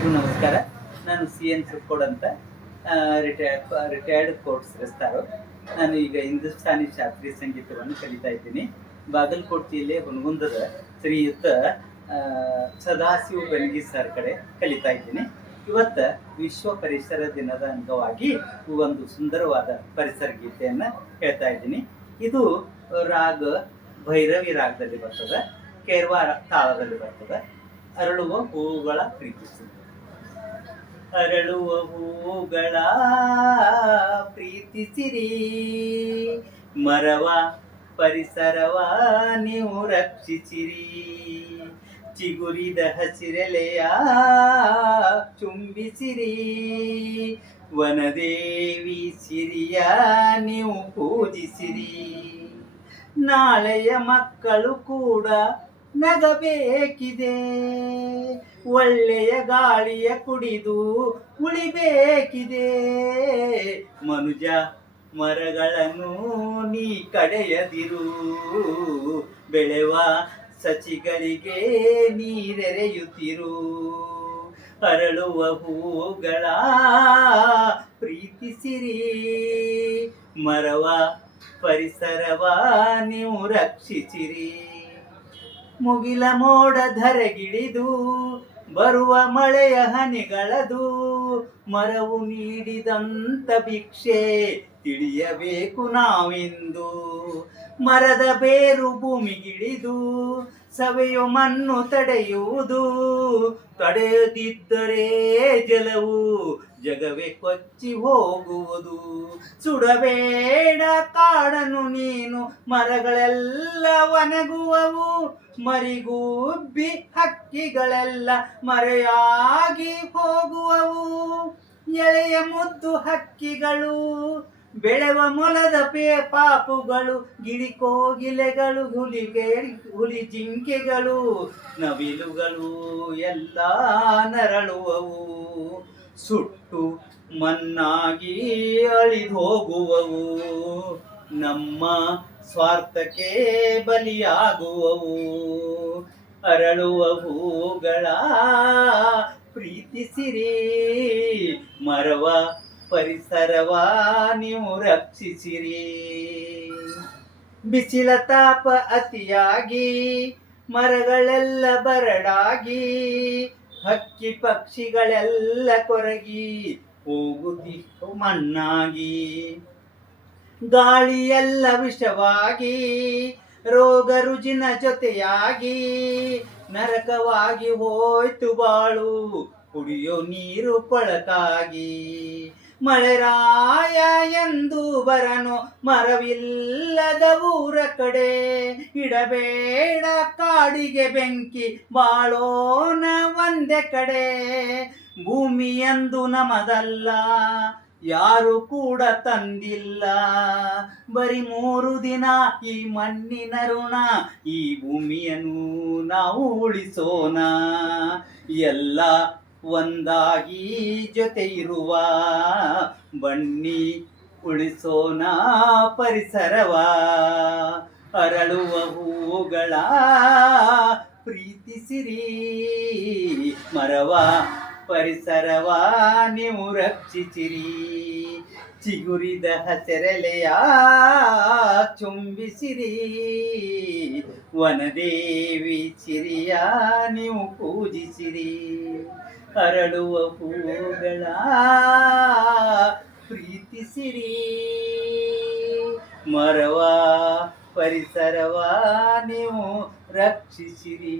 ಎಲ್ಲರಿಗೂ ನಮಸ್ಕಾರ. ನಾನು CN ಸುರ್ಕೋಡ್ ಅಂತ, ರಿಟೈರ್ಡ್ ಕೋರ್ಸ್ ರೆಸ್ತಾರೋ. ನಾನು ಈಗ ಹಿಂದೂಸ್ತಾನಿ ಶಾಸ್ತ್ರೀಯ ಸಂಗೀತವನ್ನು ಕಲಿತಾ ಇದ್ದೀನಿ. ಬಾಗಲಕೋಟೆ ಜಿಲ್ಲೆ ಹುನಗುಂದದ ಶ್ರೀಯುತ ಸದಾಶಿವ ಬೆಳಗಿ ಸರ್ ಕಡೆ ಕಲಿತಾ ಇದ್ದೀನಿ. ಇವತ್ತು ವಿಶ್ವ ಪರಿಸರ ದಿನದ ಅಂಗವಾಗಿ ಒಂದು ಸುಂದರವಾದ ಪರಿಸರ ಗೀತೆಯನ್ನು ಹೇಳ್ತಾ ಇದ್ದೀನಿ. ಇದು ರಾಗ ಭೈರವಿ ರಾಗದಲ್ಲಿ ಬರ್ತದೆ, ಕೇರ್ವಾ ತಾಳದಲ್ಲಿ ಬರ್ತದೆ. ಅರಳುವ ಹೂಗಳ ಪ್ರೀತಿಸಿರಿ. ಅರಳುವ ಹೂಗಳ ಪ್ರೀತಿಸಿರಿ, ಮರವ ಪರಿಸರವ ನೀವು ರಕ್ಷಿಸಿರಿ. ಚಿಗುರಿದ ಹಸಿರೆಲೆಯ ಚುಂಬಿಸಿರಿ, ವನದೇವಿ ಸಿರಿಯ ನೀವು ಪೂಜಿಸಿರಿ. ನಾಳೆಯ ಮಕ್ಕಳು ಕೂಡ ನಗಬೇಕಿದೆ, ಒಳ್ಳೆಯ ಗಾಳಿಯ ಕುಡಿದು ಉಳಿಬೇಕಿದೆ. ಮನುಜ ಮರಗಳನ್ನು ನೀ ಕಡೆಯದಿರು, ಬೆಳೆವ ಸಸಿಗಳಿಗೆ ನೀರೆರೆಯುತ್ತಿರು. ಅರಳುವ ಹೂಗಳ ಪ್ರೀತಿಸಿರಿ, ಮರವ ಪರಿಸರವ ನೀವು ರಕ್ಷಿಸಿರಿ. ಮುಗಿಲ ಮೋಡ ಧರೆಗಿಳಿದು ಬರುವ ಮಳೆಯ ಹನಿಗಳದು, ಮರವು ನೀಡಿದಂತ ಭಿಕ್ಷೆ ತಿಳಿಯಬೇಕು ನಾವೆಂದು. ಮರದ ಬೇರು ಭೂಮಿಗಿಳಿದು ಸವೆಯು ಮಣ್ಣು ತಡೆಯುವುದು, ತಡೆಯದಿದ್ದರೆ ಜಲವು ಜಗವೇ ಕೊಚ್ಚಿ ಹೋಗುವುದು. ಸುಡಬೇಡ ಕಾಡನ್ನು ನೀನು, ಮರಗಳೆಲ್ಲ ಒಣಗುವವು. ಮರಿಗೂಬ್ಬಿ ಹಕ್ಕಿಗಳೆಲ್ಲ ಮರೆಯಾಗಿ ಹೋಗುವವು. ಎಳೆಯ ಮುದ್ದು ಹಕ್ಕಿಗಳು, ಬೆಳೆವ ಮೊಲದ ಪಾಪುಗಳು, ಗಿಳಿಕೋಗಿಲೆಗಳು, ಹುಲಿ ಜಿಂಕೆಗಳು, ನವಿಲುಗಳು ಎಲ್ಲ ನರಳುವವು. ಸುಟ್ಟು ಮಣ್ಣಾಗಿ ಅಳಿದು ಹೋಗುವವು, ನಮ್ಮ ಸ್ವಾರ್ಥಕ್ಕೆ ಬಲಿಯಾಗುವವು. ಅರಳುವ ಹೂಗಳ ಪ್ರೀತಿಸಿರಿ, ಮರವ ಪರಿಸರವ ನೀವು ರಕ್ಷಿಸಿರಿ. ಬಿಸಿಲ ತಾಪ ಅತಿಯಾಗಿ ಮರಗಳೆಲ್ಲ ಬರಡಾಗಿ, ಹಕ್ಕಿ ಪಕ್ಷಿಗಳೆಲ್ಲ ಕೊರಗಿ ಹೋಗುತ್ತಿತ್ತು ಮಣ್ಣಾಗಿ. ಗಾಳಿಯೆಲ್ಲ ವಿಷವಾಗಿ ರೋಗ ರುಜಿನ ಜೊತೆಯಾಗಿ, ನರಕವಾಗಿ ಹೋಯ್ತು ಬಾಳು ಕುಡಿಯೋ ನೀರು ಕೊಳಕಾಗಿ. ಮಳೆರಾಯ ಎಂದು ಬರನು ಮರವಿಲ್ಲದ ಊರ ಕಡೆ, ಇಡಬೇಡ ಕಾಡಿಗೆ ಬೆಂಕಿ ಬಾಳೋನ ಒಂದೇ ಕಡೆ. ಭೂಮಿಯಂದು ನಮದಲ್ಲ, ಯಾರು ಕೂಡ ತಂದಿಲ್ಲ, ಬರೀ 3 ದಿನ ಈ ಮಣ್ಣಿನ ಋಣ. ಈ ಭೂಮಿಯನ್ನು ನಾವು ಉಳಿಸೋಣ, ಎಲ್ಲ ಒಂದಾಗಿ ಜೊತೆ ಇರುವ. ಬನ್ನಿ ಉಳಿಸೋಣ ಪರಿಸರವ, ಅರಳುವ ಹೂಗಳ ಪ್ರೀತಿಸಿರಿ, ಮರವ ಪರಿಸರವ ನೀವು ರಕ್ಷಿಸಿರಿ. ಚಿಗುರಿದ ಹಸಿರೆಲೆಯ ಚುಂಬಿಸಿರಿ, ವನದೇವಿ ಸಿರಿಯ ನೀವು ಪೂಜಿಸಿರಿ. ಅರಳುವ ಹೂಗಳ ಪ್ರೀತಿಸಿರಿ, ಮರವ ಪರಿಸರವ ನೀವು ರಕ್ಷಿಸಿರಿ.